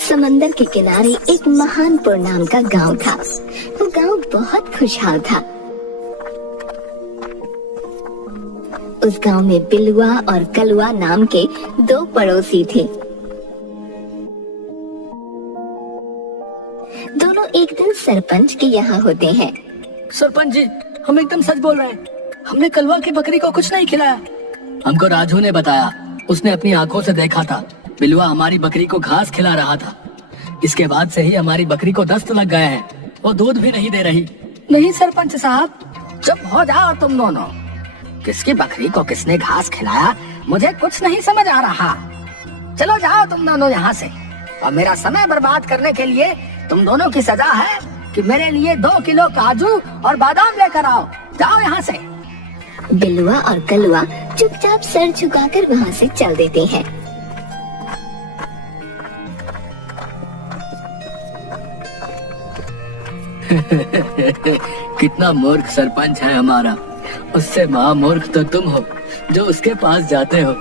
समंदर के किनारे एक महानपुर नाम का गांव था। वो गांव बहुत खुशहाल था। उस गांव में बिलुआ और कलुआ नाम के दो पड़ोसी थे। दोनों एक दिन सरपंच के यहाँ होते हैं। सरपंच जी, हम एकदम सच बोल रहे हैं। हमने कलुआ की बकरी को कुछ नहीं खिलाया। हमको राजू ने बताया, उसने अपनी आंखों से देखा था बिलुआ हमारी बकरी को घास खिला रहा था। इसके बाद से ही हमारी बकरी को दस्त लग गए हैं। वो दूध भी नहीं दे रही। नहीं सरपंच साहब, चुप हो जाओ तुम दोनों। किसकी बकरी को किसने घास खिलाया, मुझे कुछ नहीं समझ आ रहा। चलो जाओ तुम दोनों यहाँ से। और मेरा समय बर्बाद करने के लिए तुम दोनों की सजा है कि मेरे लिए 2 किलो काजू और बादाम लेकर आओ। जाओ यहाँ से। बिलुआ और कलुआ चुपचाप सर झुकाकर वहाँ से चल देते हैं। कितना मूर्ख सरपंच है हमारा। उससे महामूर्ख तो तुम हो जो उसके पास जाते हो।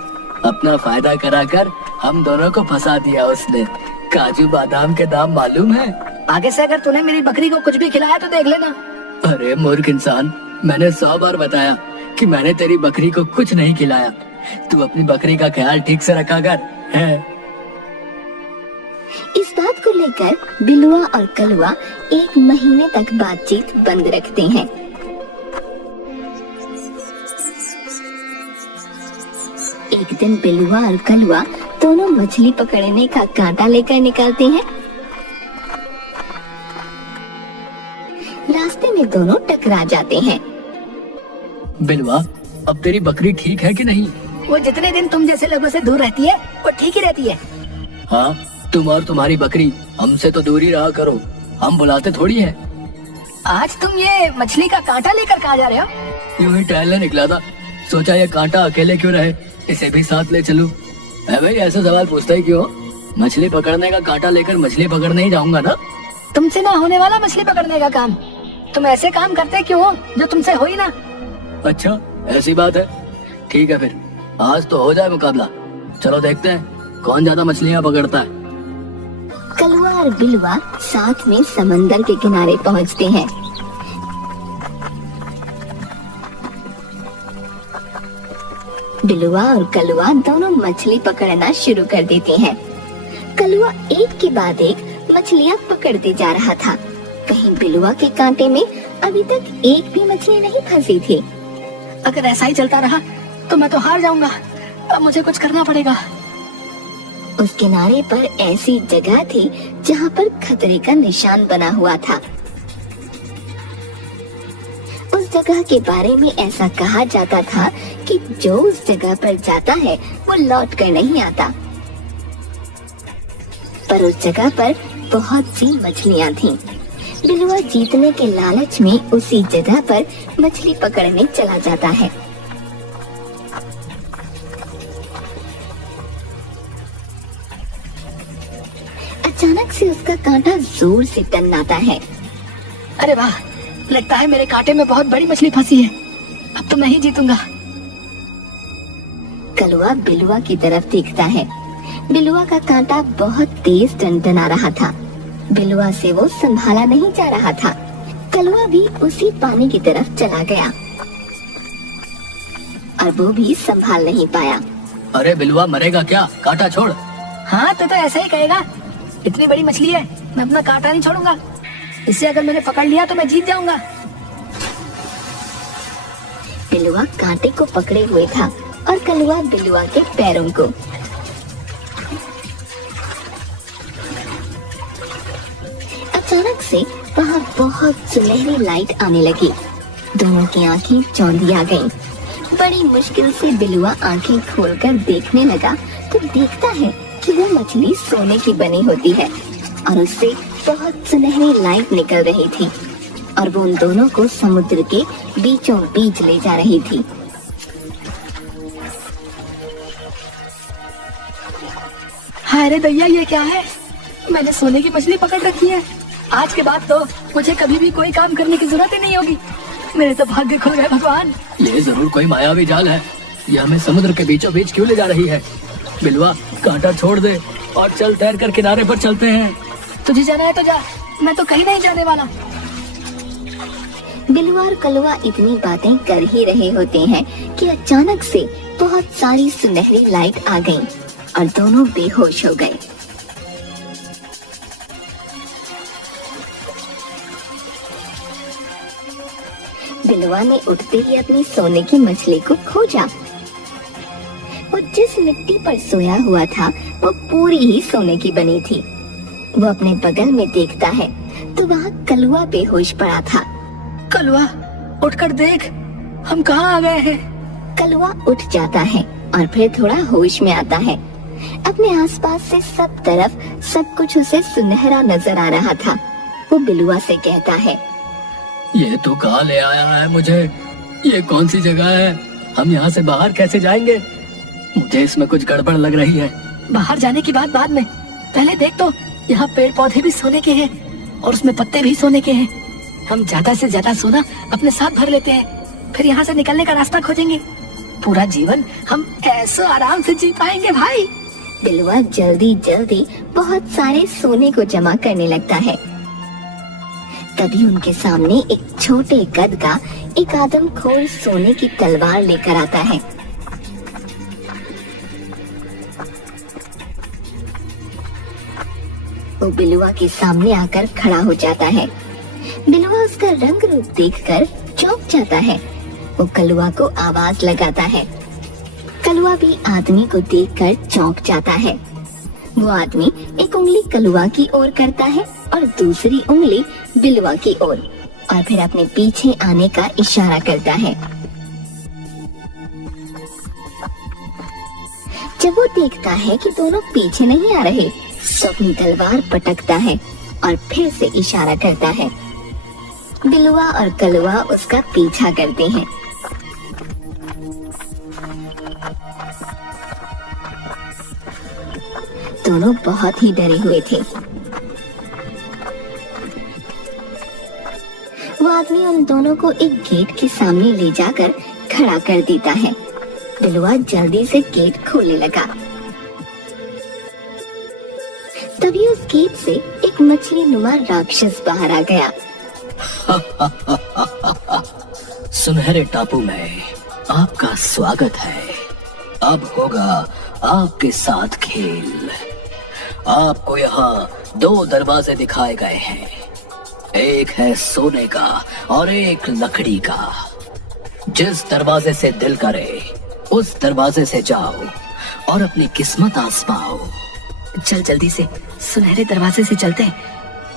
अपना फायदा कराकर हम दोनों को फंसा दिया उसने। काजू बादाम के दाम मालूम है? आगे से अगर तूने मेरी बकरी को कुछ भी खिलाया तो देख लेना। अरे मूर्ख इंसान, मैंने 100 बार बताया कि मैंने तेरी बकरी को कुछ नहीं खिलाया। तू अपनी बकरी का ख्याल ठीक से रखा कर। है इस बात को लेकर बिलुआ और कलुआ 1 महीने तक बातचीत बंद रखते हैं। एक दिन बिलुआ और कलुआ दोनों मछली पकड़ने का कांटा लेकर निकलते हैं। रास्ते में दोनों टकरा जाते हैं। बिलुआ, अब तेरी बकरी ठीक है कि नहीं? वो जितने दिन तुम जैसे लोगों से दूर रहती है वो ठीक ही रहती है। हाँ, तुम और तुम्हारी बकरी हमसे तो दूर ही रहा करो। हम बुलाते थोड़ी है। आज तुम ये मछली का कांटा लेकर कहाँ जा रहे हो? यूं ही टहलने निकला था, सोचा ये कांटा अकेले क्यों रहे, इसे भी साथ ले चलूं। भाई ऐसा सवाल पूछता है क्यों? मछली पकड़ने का कांटा लेकर मछली पकड़ने ही जाऊंगा ना। तुमसे ना होने वाला मछली पकड़ने का काम। तुम ऐसे काम करते क्यों हो जो तुमसे हो ही ना। अच्छा ऐसी बात है, ठीक है फिर आज तो हो जाए मुकाबला। चलो देखते हैं कौन ज्यादा मछलियाँ पकड़ता है। कलुआ और बिलुआ साथ में समंदर के किनारे पहुंचते हैं। बिलुआ और कलुआ दोनों मछली पकड़ना शुरू कर देते हैं। कलुआ एक के बाद एक मछलियाँ पकड़ते जा रहा था। कहीं बिलुआ के कांटे में अभी तक एक भी मछली नहीं फंसी थी। अगर ऐसा ही चलता रहा तो मैं तो हार जाऊंगा। अब मुझे कुछ करना पड़ेगा। उस किनारे पर ऐसी जगह थी जहाँ पर खतरे का निशान बना हुआ था। उस जगह के बारे में ऐसा कहा जाता था कि जो उस जगह पर जाता है वो लौट कर नहीं आता। पर उस जगह पर बहुत सी मछलियाँ थीं। बिलुआ जीतने के लालच में उसी जगह पर मछली पकड़ने चला जाता है। अचानक से उसका कांटा जोर से तन्नाता है। अरे वाह, लगता है मेरे कांटे में बहुत बड़ी मछली फंसी है। अब तो मैं ही जीतूंगा। कलुआ बिलुआ की तरफ देखता है। बिलुआ का कांटा बहुत तेज टनटना रहा था। बिलुआ से वो संभाला नहीं जा रहा था। कलुआ भी उसी पानी की तरफ चला गया और वो भी संभाल नहीं पाया। अरे बिलुआ मरेगा क्या? कांटा छोड़। हाँ तो ऐसा ही कहेगा। इतनी बड़ी मछली है, मैं अपना कांटा नहीं छोड़ूंगा। इससे अगर मैंने पकड़ लिया तो मैं जीत जाऊंगा। बिलुआ कांटे को पकड़े हुए था और कलुआ बिलुआ के पैरों को। अचानक से वहाँ बहुत सुनहरी लाइट आने लगी। दोनों की आंखें चौंधी आ गईं। बड़ी मुश्किल से बिलुआ आंखें खोलकर देखने लगा तो देखता है कि वो मछली सोने की बनी होती है और उससे बहुत सुनहरी लाइट निकल रही थी और वो उन दोनों को समुद्र के बीचों बीच ले जा रही थी। हाय रे दैया, ये क्या है? मैंने सोने की मछली पकड़ रखी है। आज के बाद तो मुझे कभी भी कोई काम करने की जरूरत ही नहीं होगी। मेरे तो भाग्य खुल गए भगवान। ये जरूर कोई मायावी जाल है। ये हमें समुद्र के बीचों बीच क्यों ले जा रही है? बिलवा कांटा छोड़ दे और चल तैर कर किनारे पर चलते हैं। तुझे जाना है तो जा, मैं तो कहीं नहीं जाने वाला। बिलवा और कलवा इतनी बातें कर ही रहे होते हैं कि अचानक से बहुत सारी सुनहरी लाइट आ गईं और दोनों बेहोश हो गए। बिलवा ने उठते ही अपनी सोने की मछली को खोजा। वो जिस मिट्टी पर सोया हुआ था वो पूरी ही सोने की बनी थी। वो अपने बगल में देखता है तो वहाँ कलवा बेहोश पड़ा था। कलवा उठकर देख, हम कहाँ आ गए हैं। कलवा उठ जाता है और फिर थोड़ा होश में आता है। अपने आसपास से सब तरफ सब कुछ उसे सुनहरा नजर आ रहा था। वो बिलुआ से कहता है, ये तू कहाँ ले आया है मुझे? ये कौन सी जगह है? हम यहाँ से बाहर कैसे जाएंगे? मुझे इसमें कुछ गड़बड़ लग रही है। बाहर जाने की बात बाद में, पहले देख तो यहाँ पेड़ पौधे भी सोने के हैं और उसमें पत्ते भी सोने के हैं। हम ज्यादा से ज्यादा सोना अपने साथ भर लेते हैं, फिर यहाँ से निकलने का रास्ता खोजेंगे। पूरा जीवन हम ऐसे आराम से जी पाएंगे भाई। बिलुआ जल्दी जल्दी बहुत सारे सोने को जमा करने लगता है। तभी उनके सामने एक छोटे कद का एक आदमखोर सोने की तलवार लेकर आता है। वो बिलुआ के सामने आकर खड़ा हो जाता है। बिलुआ उसका रंग रूप देखकर चौंक जाता है। वो कलुआ को आवाज लगाता है। कलुआ भी आदमी को देखकर चौंक जाता है। वो आदमी एक उंगली कलुआ की ओर करता है और दूसरी उंगली बिलुआ की ओर और फिर अपने पीछे आने का इशारा करता है। जब वो देखता है कि दोनों पीछे नहीं आ रहे, तो अपनी तलवार पटकता है और फिर से इशारा करता है। बिलुआ और कलुआ उसका पीछा करते हैं। दोनों बहुत ही डरे हुए थे। वो आदमी उन दोनों को एक गेट के सामने ले जाकर खड़ा कर देता है। बिलुआ जल्दी से गेट खोलने लगा। तभी उस गेट से एक मछली नुमा राक्षस बाहर आ गया। सुनहरे टापू में आपका स्वागत है। अब होगा आपके साथ खेल। आपको यहाँ 2 दरवाजे दिखाए गए हैं, एक है सोने का और एक लकड़ी का। जिस दरवाजे से दिल करे उस दरवाजे से जाओ और अपनी किस्मत आजमाओ। चल जल्दी से सुनहरे दरवाजे से चलते हैं।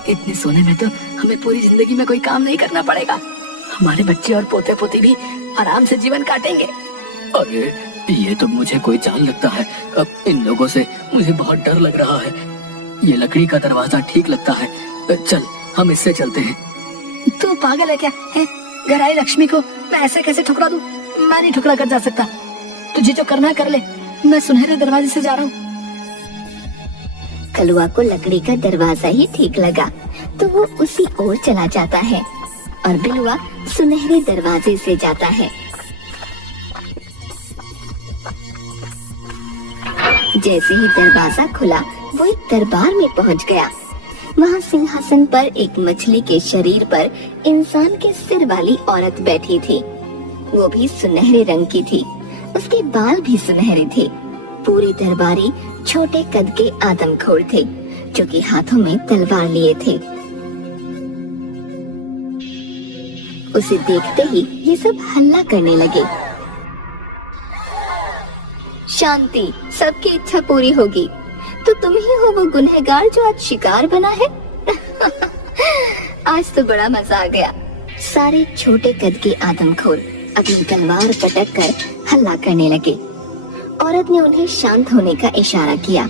इतने सोने में तो हमें पूरी जिंदगी में कोई काम नहीं करना पड़ेगा। हमारे बच्चे और पोते पोती भी आराम से जीवन काटेंगे। अरे ये तो मुझे कोई जान लगता है। अब इन लोगों से मुझे बहुत डर लग रहा है। ये लकड़ी का दरवाजा ठीक लगता है, चल हम इससे चलते हैं। तू पागल है क्या? है घर आई लक्ष्मी को मैं ऐसे कैसे ठुकरा दूं? मैं नहीं ठुकरा कर जा सकता। तुझे जो करना है कर ले, मैं सुनहरे दरवाजे से जा रहा हूँ। कलुआ को लकड़ी का दरवाजा ही ठीक लगा तो वो उसी ओर चला जाता है और बिलुआ सुनहरे दरवाजे से जाता है। जैसे ही दरवाजा खुला वो एक दरबार में पहुंच गया। वहाँ सिंहासन पर एक मछली के शरीर पर इंसान के सिर वाली औरत बैठी थी। वो भी सुनहरे रंग की थी, उसके बाल भी सुनहरे थे। पूरे दरबारी छोटे कद के आदमखोर थे जो कि हाथों में तलवार लिए थे। उसे देखते ही ये सब हल्ला करने लगे। शांति, सबकी इच्छा पूरी होगी। तो तुम ही हो वो गुनहगार जो आज शिकार बना है। आज तो बड़ा मजा आ गया। सारे छोटे कद के आदमखोर अपनी तलवार पटक कर हल्ला करने लगे। औरत ने उन्हें शांत होने का इशारा किया।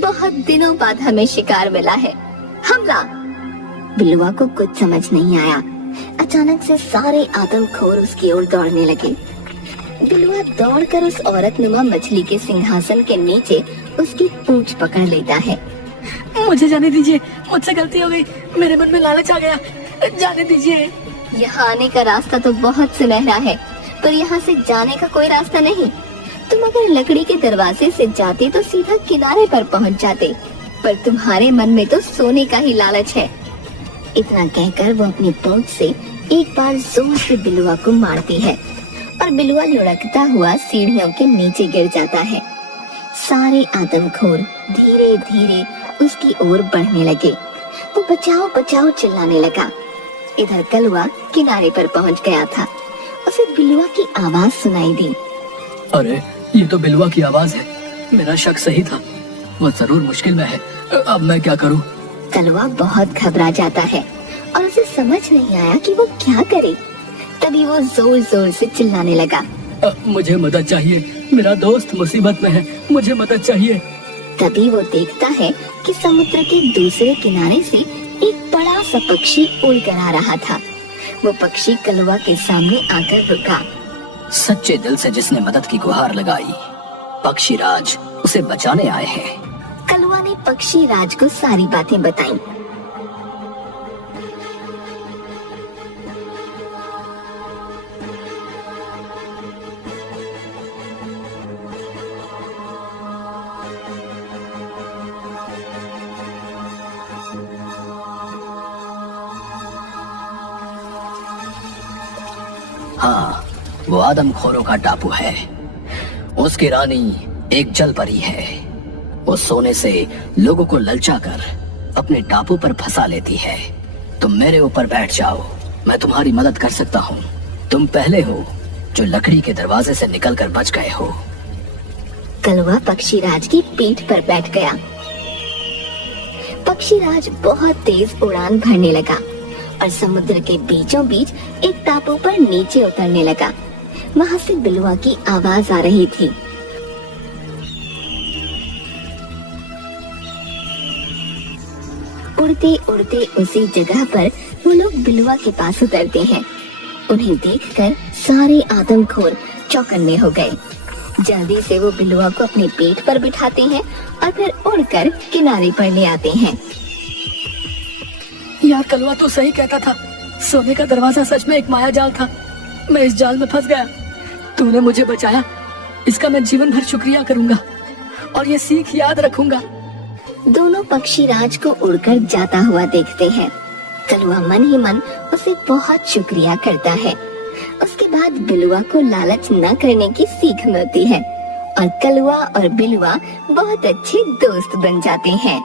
बहुत दिनों बाद हमें शिकार मिला है, हमला। बिलुआ को कुछ समझ नहीं आया। अचानक से सारे आदमखोर उसकी ओर दौड़ने लगे। बिलुआ दौड़कर उस औरत नुमा मछली के सिंहासन के नीचे उसकी पूंछ पकड़ लेता है। मुझे जाने दीजिए, मुझसे गलती हो गई, मेरे मन में लालच आ गया, जाने दीजिए। यहाँ आने का रास्ता तो बहुत सुनहरा है, पर यहाँ से जाने का कोई रास्ता नहीं। तुम अगर लकड़ी के दरवाजे से जाते तो सीधा किनारे पर पहुंच जाते, पर तुम्हारे मन में तो सोने का ही लालच है। इतना कहकर वो अपनी पहुंच से एक बार जोर से बिलुआ को मारती है और बिलुआ लुढ़कता हुआ सीढ़ियों के नीचे गिर जाता है। सारे आदमखोर धीरे धीरे उसकी ओर बढ़ने लगे। वो बचाओ बचाओ चिल्लाने लगा। इधर कलवा किनारे पर पहुंच गया था। उसे बिलुआ की आवाज सुनाई दी। अरे ये तो बिलुआ की आवाज है। मेरा शक सही था, वो जरूर मुश्किल में है। अब मैं क्या करूं? कलवा बहुत घबरा जाता है और उसे समझ नहीं आया कि वो क्या करे। तभी वो जोर जोर से चिल्लाने लगा, मुझे मदद चाहिए, मेरा दोस्त मुसीबत में है, मुझे मदद चाहिए। तभी वो देखता है कि समुद्र के दूसरे किनारे से एक बड़ा सा पक्षी उड़कर आ रहा था। वो पक्षी कलवा के सामने आकर रुका। सच्चे दिल से जिसने मदद की गुहार लगाई, पक्षी राज उसे बचाने आए हैं। कलवा ने पक्षी राज को सारी बातें बताई। हाँ, वो आदमखोरों का टापू है। उसकी रानी एक जल परी है। वो सोने से लोगों को ललचाकर अपने टापू पर फंसा लेती है। तुम मेरे ऊपर बैठ जाओ, मैं तुम्हारी मदद कर सकता हूँ। तुम पहले हो जो लकड़ी के दरवाजे से निकलकर बच गए हो। कलवा पक्षीराज की पीठ पर बैठ गया। पक्षीराज बहुत तेज उड़ान भरने लगा और समुद्र के बीचों बीच एक टापू पर नीचे उतरने लगा। वहां से बिलुआ की आवाज आ रही थी। उड़ते उड़ते उसी जगह पर वो लोग बिलुआ के पास उतरते हैं। उन्हें देखकर सारे आदमखोर चौकन्ने हो गए। जल्दी से वो बिलुआ को अपने पेट पर बिठाते हैं और फिर उड़कर किनारे पर ले आते हैं। यार, कलवा तो सही कहता था। सोने का दरवाजा सच में एक माया जाल था। मैं इस जाल में फंस गया। तूने मुझे बचाया, इसका मैं जीवन भर शुक्रिया करूंगा और ये सीख याद रखूंगा। दोनों पक्षीराज को उड़कर जाता हुआ देखते हैं। कलवा मन ही मन उसे बहुत शुक्रिया करता है। उसके बाद बिलुआ को लालच न करने की सीख मिलती है और कलवा और बिलुआ बहुत अच्छे दोस्त बन जाते हैं।